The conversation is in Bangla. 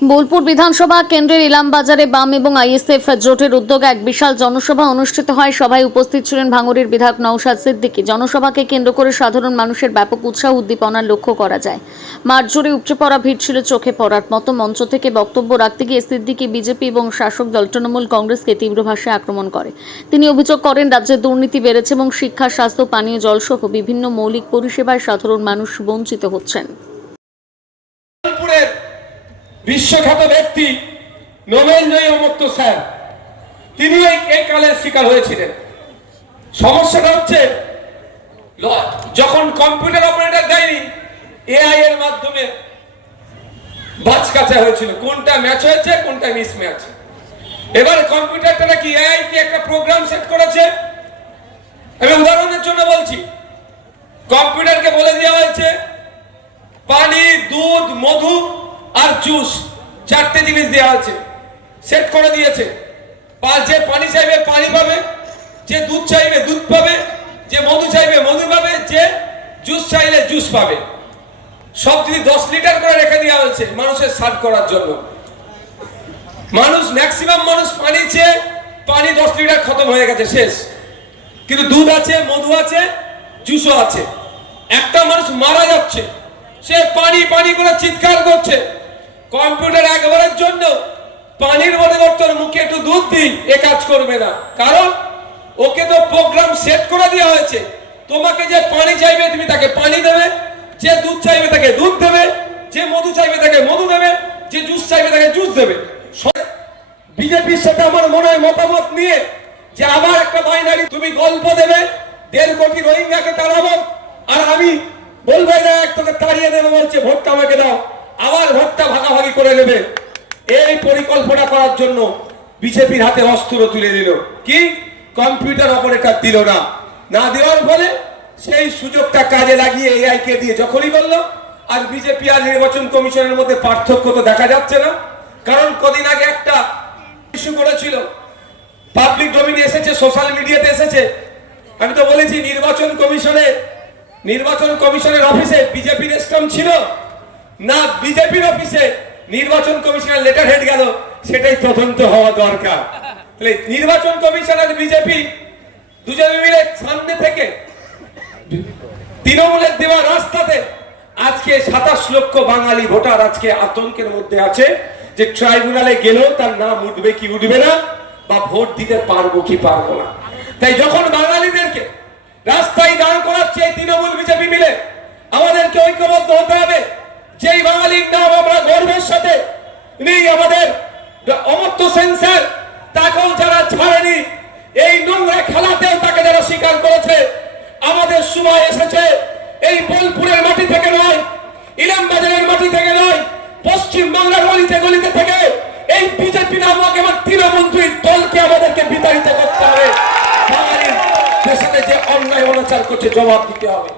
বোলপুর বিধানসভা কেন্দ্রের ইলামবাজারে বাম এবং আইএসএফ জোটের উদ্যোগে এক বিশাল জনসভা অনুষ্ঠিত হয়। সভায় উপস্থিত ছিলেন ভাঙড়ের বিধায়ক নওশাদ সিদ্দিকী। জনসভাকে কেন্দ্র করে সাধারণ মানুষের ব্যাপক উৎসাহ উদ্দীপনা লক্ষ্য করা যায়। মাঠ জুড়ে উপচে পড়া ভিড় ছিল চোখে পড়ার মতো। মঞ্চ থেকে বক্তব্য রাখতে গিয়ে সিদ্দিকী বিজেপি এবং শাসক দল তৃণমূল কংগ্রেসকে তীব্র ভাষায় আক্রমণ করে। তিনি অভিযোগ করেন রাজ্যে দুর্নীতি বেড়েছে এবং শিক্ষা, স্বাস্থ্য, পানীয় জল সহ বিভিন্ন মৌলিক পরিষেবায় সাধারণ মানুষ বঞ্চিত হচ্ছেন। বিশ্বখ্যাত ব্যক্তি নোবেলজয়ী অমর্ত্য স্যার, তিনি এই কালের শিকার হয়েছিলেন। সমস্যাটা হচ্ছে যখন কম্পিউটার অপারেটর দেয়নি, এআই এর মাধ্যমে বাছকাছা হয়েছিল কোনটা ম্যাচ হয়েছে কোনটা মিস ম্যাচ। এবার কম্পিউটারটা নাকি এআই কি একটা প্রোগ্রাম সেট করেছে। আমি উদাহরণের জন্য বলছি, কম্পিউটারকে বলে দেওয়া হয়েছে পানি, দুধ, মধু আর জুস, চারটে জিনিস দেওয়া আছে, সেট করে দিয়েছে। যে পানি চাইবে পানি পাবে, যে দুধ চাইবে দুধ পাবে, যে মধু চাইবে মধু পাবে, যে জুস চাইলে জুস পাবে। সব যদি 10 লিটার করে রেখে দেওয়া হয়েছে মানুষের সার্ভ করার জন্য। ম্যাক্সিমাম মানুষ পানি চেয়ে পানি 10 লিটার খতম হয়ে গেছে, শেষ। কিন্তু দুধ আছে, মধু আছে, জুসও আছে। একটা মানুষ মারা যাচ্ছে, সে পানি পানি করে চিৎকার করছে। কম্পিউটার একবারের জন্য পানির পরিবর্তন মুখে একটু দুধ দিই, এ কাজ করবে না। কারণ ওকে তো প্রোগ্রাম সেট করে দেওয়া হয়েছে, তোমাকে যে পানি চাইবে তুমি তাকে পানি দেবে, যে দুধ চাইবে তাকে দুধ দেবে, যে মধু চাইবে তাকে মধু দেবে, যে জুস চাইবে তাকে জুস দেবে। বিজেপির সাথে আমার মনে হয় মতামত নিয়ে যে আবার একটা বাইনারি তুমি গল্প দেবে 1.5 কোটি রোহিঙ্গাকে তাড়াবো, আর আমি বলবো না এক তোকে তাড়িয়ে দেবে, বলছে ভোটটা আমাকে দাও, আবার ভোটটা ভাগাভাগি করে নেবে। এই পরিকল্পনা করার জন্য বিজেপির হাতে অস্ত্র তুলে দিল। কি কম্পিউটার অপারেটর দিল না, না দেওয়ার ফলে সেই সুযোগটা কাজে লাগিয়ে এআই কে দিয়ে যখনই বললো। আর বিজেপি আর নির্বাচন কমিশনের মধ্যে পার্থক্য তো দেখা যাচ্ছে না। কারণ কদিন আগে একটা ইস্যু করেছিল, পাবলিক ডোমেইনে এসেছে, সোশ্যাল মিডিয়াতে এসেছে। আমি তো বলেছি নির্বাচন কমিশনের অফিসে বিজেপির স্ট্যাম্প ছিল না, বিজেপির অফিসে নির্বাচন কমিশনের লেটার হেড গেল, সেটাই তদন্ত হওয়া দরকার। তাহলে নির্বাচন কমিশন আর বিজেপি দুজনে মিলে সামনে থেকে তৃণমূলের দেওয়া রাস্তাতে আজকে 27 লক্ষ বাঙালি ভোটার আজকে আতঙ্কের মধ্যে আছে যে ট্রাইব্যুনালে গেলেও তার নাম উঠবে কি উঠবে না, বা ভোট দিতে পারবো কি পারবো না। তাই যখন বাঙালিদেরকে রাস্তায় দাঁড় করাচ্ছে তৃণমূল বিজেপি মিলে, আমাদেরকে ঐক্যবদ্ধ হতে হবে। যেই বাঙালির নাম আমরা গর্বের সাথে নেই, আমাদের অমর্ত্য সেন স্যার, তাকেও যারা ছাড়েনি, এই নোংরা খেলাতেও তাকে যারা স্বীকার করেছে, আমাদের সময় এসেছে এই বোলপুরের মাটি থেকে নয়, ইলামবাজারের মাটি থেকে নয়, পশ্চিম বাংলার গলিতে গলিতে থেকে এই বিজেপি নামক এবং তৃণমন্ত্রীর দলকে আমাদেরকে বিতাড়িত করতে হবে। বাঙালির দেশে যে অন্যায় অনাচার করছে জবাব দিতে হবে।